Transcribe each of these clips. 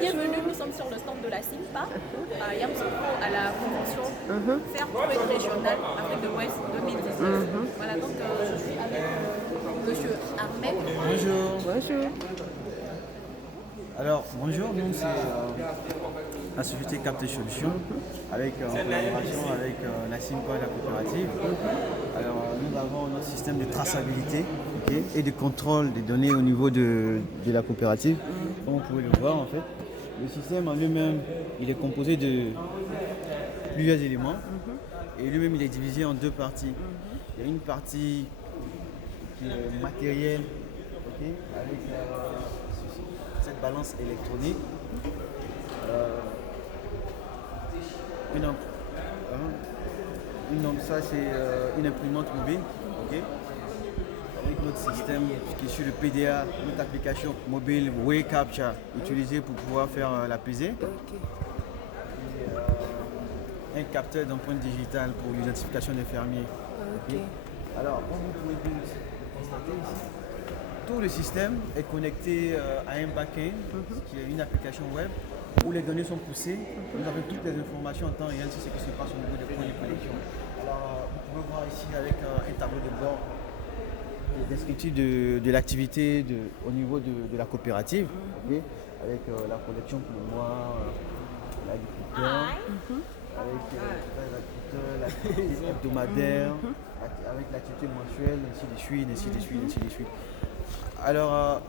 Bienvenue, nous sommes sur le stand de la SIMPA, à Yamoussoukro, à la convention Faire Prouette Régionale Afrique de l'Ouest 2019. Voilà, donc je suis avec monsieur Ahmed. Bonjour. Bonjour. Alors, bonjour, nous c'est la société Capte Solutions avec en collaboration avec la SIMPA et la coopérative. Alors, nous avons notre système de traçabilité et de contrôle des données au niveau de la coopérative. Comme vous pouvez le voir, en fait, le système en lui-même, il est composé de plusieurs éléments et lui-même, il est divisé en deux parties. Il y a une partie qui est matérielle, avec cette balance électronique. Ça c'est une imprimante mobile, avec notre système qui est sur le PDA, notre application mobile Way Capture utilisée pour pouvoir faire la pesée. Et, un capteur d'empreinte digitale pour l'identification des fermiers. Alors, comme vous pouvez constater ici, tout le système est connecté à un back-end, qui est une application web, où les données sont poussées. Nous avons toutes les informations en temps réel sur ce qui se passe au niveau des points de collection. Alors, vous pouvez voir ici avec un tableau de bord descriptif de l'activité au niveau de la coopérative, avec la collection pour moi, l'agriculteur, avec l'activité hebdomadaire, avec l'activité mensuelle, ainsi de suite. Alors,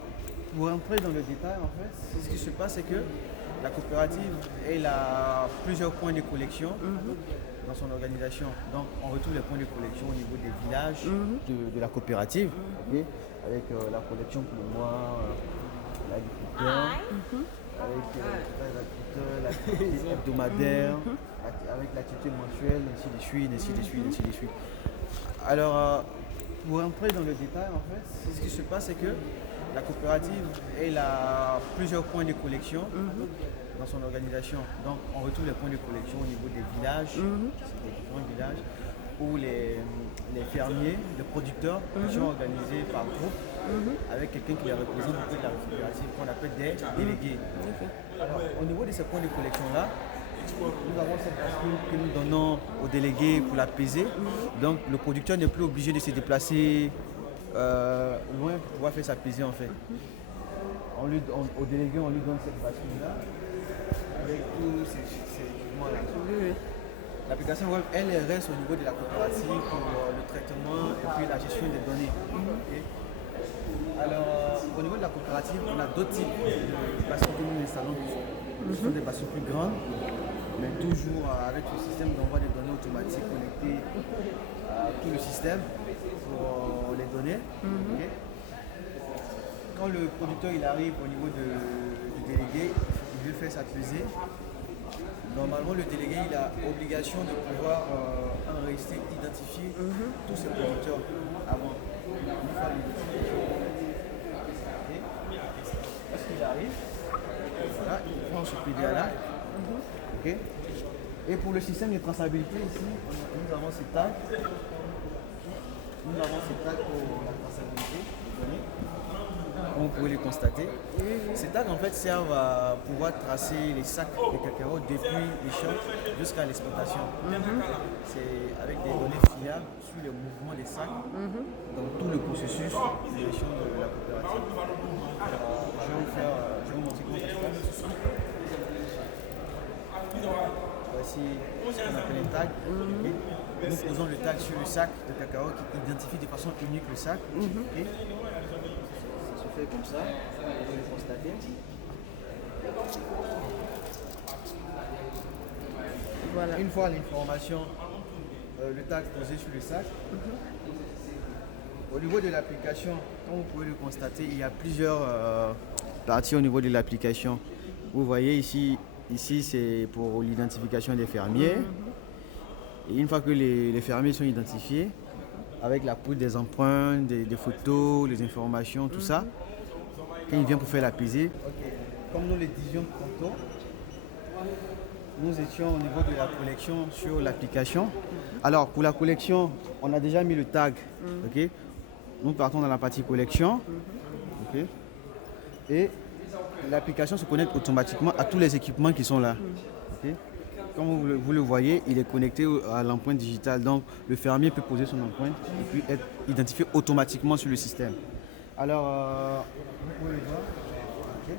pour entrer dans le détail, en fait, ce qui se passe, c'est que la coopérative, elle a plusieurs points de collection dans son organisation. Donc, on retrouve les points de collection au niveau des villages de la coopérative, avec la collection pour moi, l'agriculteur, avec l'activité hebdomadaire, avec l'activité mensuelle, ainsi de suite. Alors, pour entrer dans le détail, en fait, ce qui se passe, c'est que la coopérative, elle a plusieurs points de collection dans son organisation. Donc, on retrouve les points de collection au niveau des villages, des différents villages, où les fermiers, les producteurs sont organisés par groupe, avec quelqu'un qui les représente auprès de la coopérative, qu'on appelle des délégués. Alors, au niveau de ces points de collection-là, nous avons cette bascule que nous donnons aux délégués pour la peser. Donc le producteur n'est plus obligé de se déplacer loin pour pouvoir faire sa pesée en fait. Au délégué, on lui donne cette bascule-là avec tous ces équipements-là. L'application web, elle reste au niveau de la coopérative pour le traitement et puis la gestion des données. Alors, au niveau de la coopérative, on a d'autres types de bascules que nous installons. Ce sont des bascules plus grandes, mais toujours avec le système d'envoi des données automatiques connecté à tout le système pour les données. Quand le producteur il arrive au niveau du délégué, il veut faire sa pesée. Normalement, le délégué il a obligation de pouvoir enregistrer, identifier tous ses producteurs avant. Lorsqu'il arrive, voilà, il prend ce PDA-là. Et pour le système de traçabilité, ici, nous avons ces tags. Nous avons ces tags pour la traçabilité. Comme vous pouvez les constater. Ces tags en fait servent à pouvoir tracer les sacs de cacao depuis les champs jusqu'à l'exploitation. C'est avec des données fiables sur le mouvement des sacs dans tout le processus de gestion de la coopérative. Je vais vous montrer comment ça se passe. Voici ce qu'on appelle un tag. Nous posons le tag sur le sac de cacao qui identifie de façon unique le sac. Ça se fait comme ça, vous pouvez le constater. Voilà. Une fois l'information, le tag posé sur le sac, au niveau de l'application, comme vous pouvez le constater, il y a plusieurs parties au niveau de l'application. Vous voyez ici c'est pour l'identification des fermiers. Et une fois que les fermiers sont identifiés, avec la prise des empreintes, des photos, les informations, tout ça, quand il vient pour faire la pesée, comme nous le disions tantôt, nous étions au niveau de la collection sur l'application. Alors pour la collection, on a déjà mis le tag. Nous partons dans la partie collection. Et l'application se connecte automatiquement à tous les équipements qui sont là. Ok. Comme vous le voyez, il est connecté à l'empreinte digitale. Donc, le fermier peut poser son empreinte et puis être identifié automatiquement sur le système. Alors, vous pouvez le voir. Ok.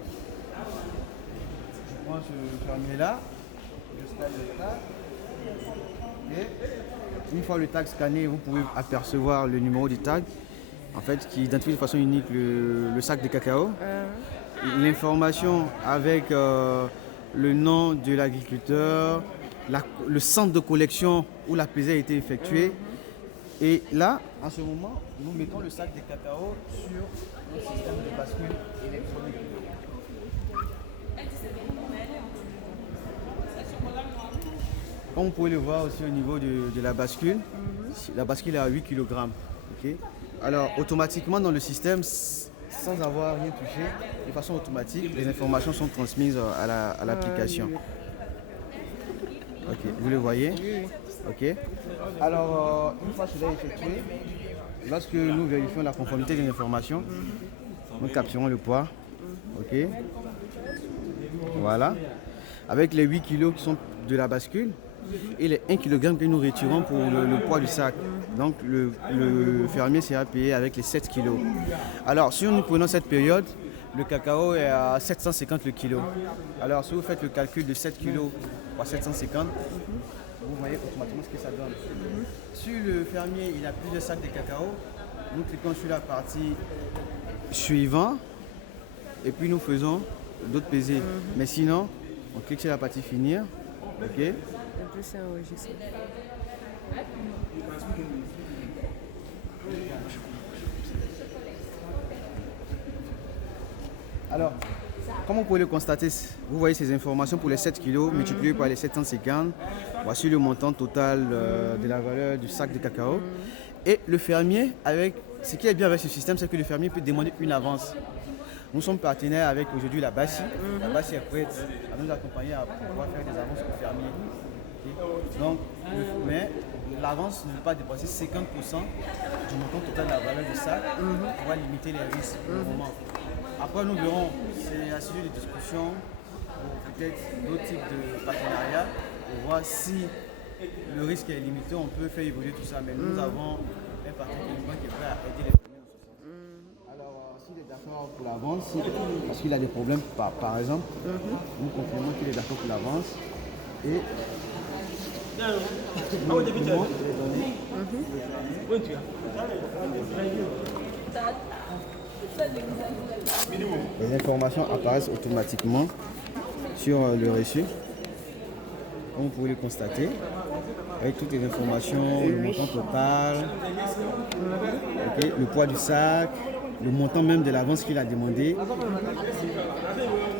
Je prends ce fermier-là, je scanne le tag. Et une fois le tag scanné, vous pouvez apercevoir le numéro du tag, en fait, qui identifie de façon unique le sac de cacao. L'information avec le nom de l'agriculteur, le centre de collection où la pesée a été effectuée. Et là, en ce moment, nous mettons le sac de cacao sur le système de bascule électronique. Comme vous pouvez le voir aussi au niveau de la bascule, la bascule est à 8 kg. Okay. Alors, automatiquement dans le système, sans avoir rien touché, de façon automatique, les informations sont transmises à l'application. Ok, vous le voyez? Ok. Alors, une fois cela effectué, lorsque nous vérifions la conformité de l'information, nous capturons le poids. Ok. Voilà. Avec les 8 kg qui sont de la bascule et les 1 kg que nous retirons pour le poids du sac. Donc le fermier sera payé avec les 7 kg. Alors si nous prenons cette période, le cacao est à 750 le kilo. Alors si vous faites le calcul de 7 kg par 750, vous voyez automatiquement ce que ça donne. Si le fermier il a plusieurs sacs de cacao, nous cliquons sur la partie suivante et puis nous faisons d'autres pesées. Mais sinon, on clique sur la partie finir. Ok. Et puis c'est enregistré. Alors, comme vous pouvez le constater, vous voyez ces informations pour les 7 kg multipliées par les 750. Voici le montant total de la valeur du sac de cacao. Et le fermier, ce qui est bien avec ce système, c'est que le fermier peut demander une avance. Nous sommes partenaires avec aujourd'hui la BASI. La BASI est prête à nous accompagner à pouvoir faire des avances aux fermiers. Okay. Donc, mais l'avance ne peut pas dépasser 50% du montant total de la valeur du sac pour pouvoir limiter les risques pour le moment. Après, nous verrons, c'est un sujet de discussion ou peut-être d'autres types de partenariats pour voir si le risque est limité, on peut faire évoluer tout ça. Mais nous avons un partenaire qui est prêt à aider les fermiers dans ce sens. Alors, s'il est d'accord pour l'avance, parce qu'il a des problèmes par exemple, nous confirmons qu'il est d'accord pour l'avance et les informations apparaissent automatiquement sur le reçu. Comme vous pouvez le constater, avec toutes les informations, le montant total, okay, le poids du sac, le montant même de l'avance qu'il a demandé.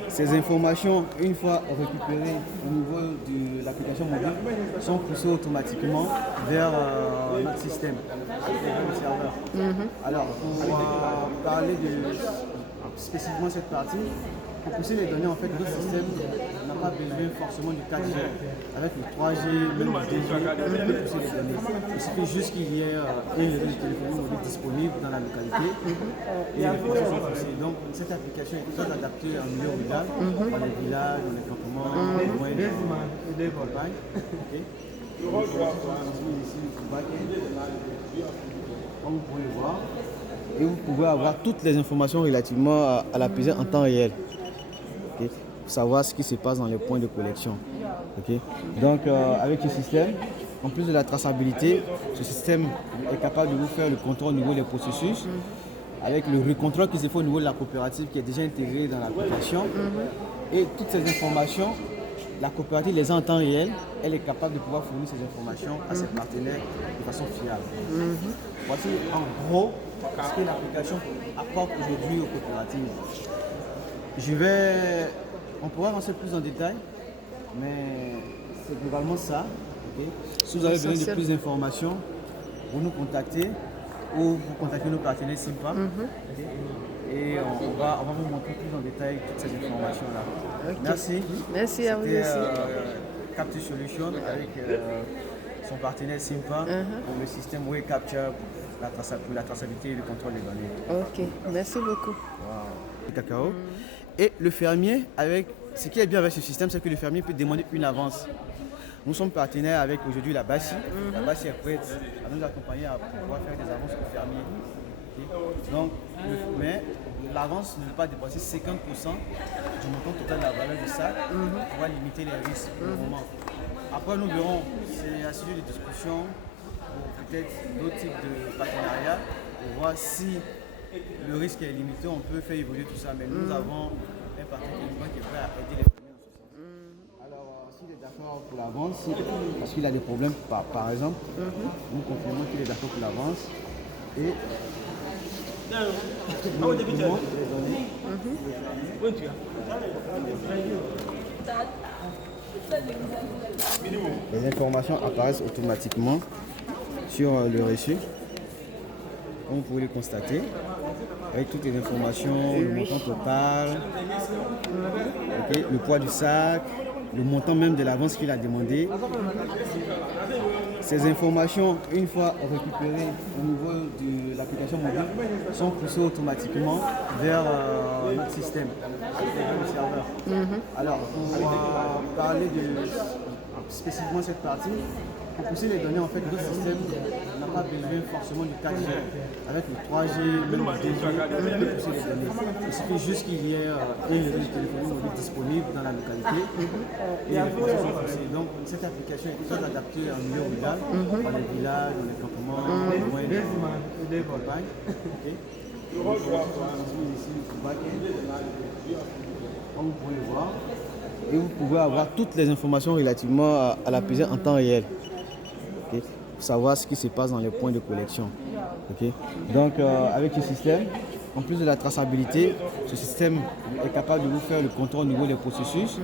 Ces informations, une fois récupérées au niveau de l'application mobile, sont poussées automatiquement vers notre système, vers le serveur. Alors, pour parler spécifiquement cette partie, pour pousser les données, en fait, notre système n'a pas besoin forcément du 4G. Avec le 3G, même le 2G, on peut pousser les données. Il suffit juste qu'il y ait un réseau de téléphonie mobile disponible dans la localité et les informations sont poussées. Donc, cette application est très adaptée en milieu rural, dans les villages, dans les campements, loin des campagnes. Okay. Comme vous pouvez le voir, et vous pouvez avoir toutes les informations relativement à la pesée en temps réel. Okay. Pour savoir ce qui se passe dans les points de collection. Okay. Donc avec ce système, en plus de la traçabilité, ce système est capable de vous faire le contrôle au niveau des processus, avec le recontrôle qui se fait au niveau de la coopérative qui est déjà intégré dans l'application. Et toutes ces informations, la coopérative les a en temps réel, elle est capable de pouvoir fournir ces informations à ses partenaires de façon fiable. Voici en gros ce que l'application apporte aujourd'hui aux coopératives. On pourra avancer plus en détail, mais c'est globalement ça. Okay. Si vous avez besoin de plus d'informations, vous nous contactez ou vous contactez nos partenaires Simpa. Okay. Et on va vous montrer plus en détail toutes ces informations-là. Okay. Merci. Merci à vous aussi. Capture Solution avec son partenaire Simpa pour le système Way Capture pour la traçabilité et le contrôle des données. Ok, merci beaucoup. Wow. Le cacao. Et le fermier, ce qui est bien avec ce système, c'est que le fermier peut demander une avance. Nous sommes partenaires avec aujourd'hui la BASI. La BASI est prête à nous accompagner à pouvoir faire des avances aux fermiers. Okay. Donc, mais l'avance ne peut pas dépasser 50% du montant total de la valeur du sac pour pouvoir limiter les risques pour le moment. Après, nous verrons, c'est un sujet de discussion pour peut-être d'autres types de partenariats pour voir si le risque est limité, on peut faire évoluer tout ça. Mais nous avons un partenaire qui est prêt à aider les familles dans ce sens. Alors, s'il est d'accord pour l'avance, parce qu'il a des problèmes par exemple, nous confirmons qu'il est d'accord pour l'avance. Et les informations apparaissent automatiquement sur le reçu, comme vous pouvez le constater, avec toutes les informations, le montant total, le poids du sac, le montant même de l'avance qu'il a demandé. Ces informations, une fois récupérées au niveau de l'application mobile, sont poussées automatiquement vers notre système, vers le serveur. Alors, pour parler spécifiquement cette partie, pour pousser les données, en fait, notre système n'a pas besoin forcément du 4G. Avec le 3G, même le 2G, on peut pousser les données. Il suffit juste qu'il y ait un réseau de téléphonie mobile disponible dans la localité et les informations sont poussées. Donc, cette application est très adaptée en milieu rural, dans les villages, dans les campements, dans les campagnes. Comme vous pouvez le voir, et vous pouvez avoir toutes les informations relativement à la pesée en temps réel. Okay. Pour savoir ce qui se passe dans les points de collection. Okay. Donc avec ce système, en plus de la traçabilité, ce système est capable de vous faire le contrôle au niveau des processus,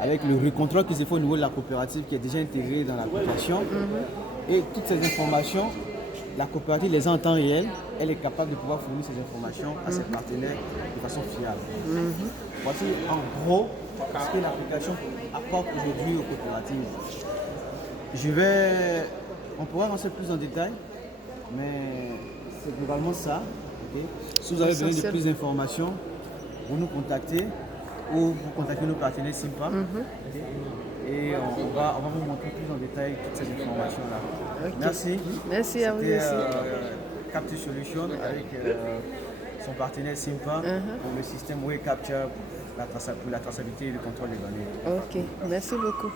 avec le recontrôle qui se fait au niveau de la coopérative qui est déjà intégré dans l'application. Et toutes ces informations, la coopérative les a en temps réel, elle est capable de pouvoir fournir ces informations à ses partenaires de façon fiable. Voici en gros ce que l'application apporte aujourd'hui aux coopératives. On pourra avancer plus en détail, mais c'est globalement ça. Okay. Si vous avez besoin de plus d'informations, vous nous contactez ou vous contactez nos partenaires Simpa. Okay. Et on va vous montrer plus en détail toutes ces informations-là. Okay. Merci. Merci à vous aussi. Capture Solution avec son partenaire Simpa pour le système Way Capture pour la traçabilité et le contrôle des données. Ok, merci beaucoup.